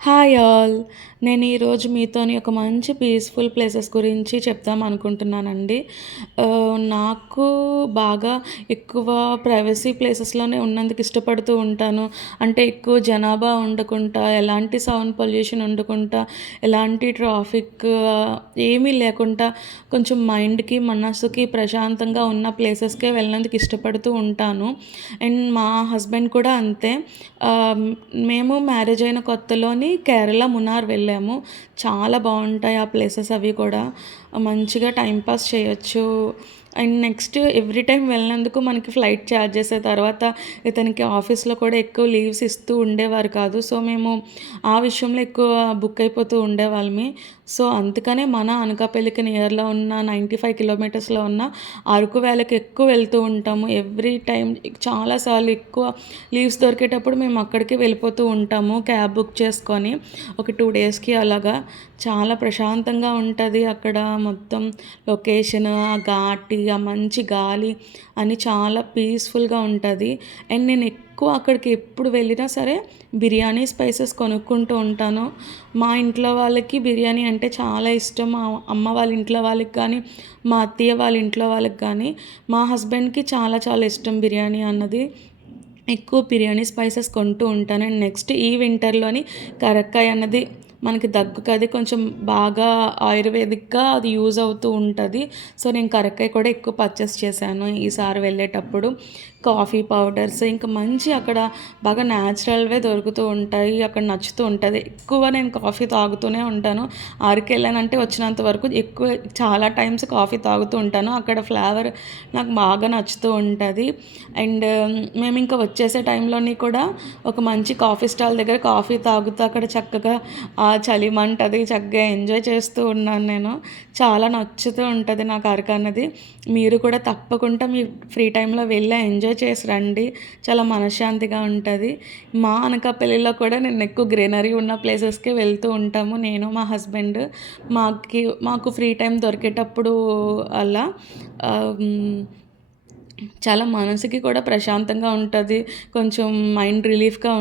Hi all. నేను ఈరోజు మీతోని ఒక మంచి పీస్‌ఫుల్ ప్లేసెస్ గురించి చెప్దాం అనుకుంటున్నానండి. నాకు బాగా ఎక్కువ ప్రైవసీ ప్లేసెస్‌లోనే ఉన్నందుకు ఇష్టపడుతూ ఉంటాను. అంటే ఎక్కువ జనాభా ఉండకుండా, ఎలాంటి సౌండ్ పొల్యూషన్ ఉండకుండా, ఎలాంటి ట్రాఫిక్ ఏమీ లేకుండా కొంచెం మైండ్‌కి, మనస్సుకి ప్రశాంతంగా ఉన్న ప్లేసెస్‌కే వెళ్ళినందుకు ఇష్టపడుతూ ఉంటాను. అండ్ మా హస్బెండ్ కూడా అంతే. ఆహ్, మేము మ్యారేజ్ అయిన కొత్తలోని కేరళ, మున్నార్ వెళ్ళాము. చాలా బావుంటాయి ఆ ప్లేసెస్ అవి కూడా. మంచిగా టైమ్ పాస్ చేయొచ్చు. అండ్ నెక్స్ట్ ఎవ్రీ టైమ్ వెళ్ళినందుకు మనకి ఫ్లైట్ చార్జెస్, తర్వాత ఇతనికి ఆఫీస్‌లో కూడా ఎక్కువ లీవ్స్ ఇస్తూ ఉండేవారు కాదు. సో, మేము ఆ విషయంలో ఎక్కువ బుక్ అయిపోతూ ఉండేవాళ్ళమి. సో, అందుకనే మన అనకాపల్లికి నియర్‌లో ఉన్న 95 కిలోమీటర్స్‌లో ఉన్న అరకు వ్యాలీకి ఎక్కువ వెళ్తూ ఉంటాము. ఎవ్రీ టైమ్ చాలా సార్లు ఎక్కువ లీవ్స్ దొరికేటప్పుడు మేము అక్కడికే వెళ్ళిపోతూ ఉంటాము క్యాబ్ బుక్ చేసుకొని. ఒక 2 డేస్‌కి అలాగా. చాలా ప్రశాంతంగా ఉంటది అక్కడ మొత్తం లొకేషన్, ఆ ఘాటి, ఆ మంచి గాలి అని చాలా పీస్‌ఫుల్‌గా ఉంటది. అండ్ నేను ఎక్కువ అక్కడికి ఎప్పుడు వెళ్ళినా సరే బిర్యానీ స్పైసెస్ కొనుక్కుంటూ ఉంటాను. మా ఇంట్లో వాళ్ళకి బిర్యానీ అంటే చాలా ఇష్టం. మా అమ్మ వాళ్ళ ఇంట్లో వాళ్ళకి కానీ, మా అత్తయ్య వాళ్ళ ఇంట్లో వాళ్ళకి కానీ, మా హస్బెండ్‌కి చాలా చాలా ఇష్టం బిర్యానీ అన్నది. ఎక్కువ బిర్యానీ స్పైసెస్ కొంటూ ఉంటాను. అండ్ నెక్స్ట్ ఈ వింటర్‌లోని కరక్కాయ అన్నది మనకి దగ్గుకది కొంచెం బాగా ఆయుర్వేదిక్‌గా అది యూజ్ అవుతూ ఉంటది. సో, నేను కరక్కాయ కూడా ఎక్కువ పర్చేస్ చేశాను ఈసారి వెళ్ళేటప్పుడు. కాఫీ పౌడర్స్ ఇంకా మంచి అక్కడ బాగా న్యాచురల్‌వే దొరుకుతూ ఉంటాయి. అక్కడ నచ్చుతూ ఉంటది. ఎక్కువ నేను కాఫీ తాగుతూనే ఉంటాను. అరకెళ్ళానంటే వచ్చినంత వరకు ఎక్కువ చాలా టైమ్స్ కాఫీ తాగుతూ ఉంటాను. అక్కడ ఫ్లేవర్ నాకు బాగా నచ్చుతూ ఉంటది. అండ్ మేమింక వచ్చేసే టైంలోని కూడా ఒక మంచి కాఫీ స్టాల్ దగ్గర కాఫీ తాగుతూ అక్కడ చక్కగా ఆ చలిమంటది చక్కగా ఎంజాయ్ చేస్తూ ఉన్నాను నేను. చాలా నచ్చుతూ ఉంటది నాకు అరకు అన్నది. మీరు కూడా తప్పకుండా మీ ఫ్రీ టైమ్‌లో వెళ్ళి ఎంజాయ్ చేసి రండి. చాలా మనశ్శాంతిగా ఉంటది. మా అనకాపల్లిలో కూడా నేను ఎక్కువ గ్రీనరీ ఉన్న ప్లేసెస్‌కే వెళ్తూ ఉంటాము. నేను, మా హస్బెండ్. మాకు ఫ్రీ టైమ్ దొరికేటప్పుడు అలా ఆహ్, హ్మ్. చాలా మనసుకి కూడా ప్రశాంతంగా ఉంటది. కొంచెం మైండ్ రిలీఫ్‌గా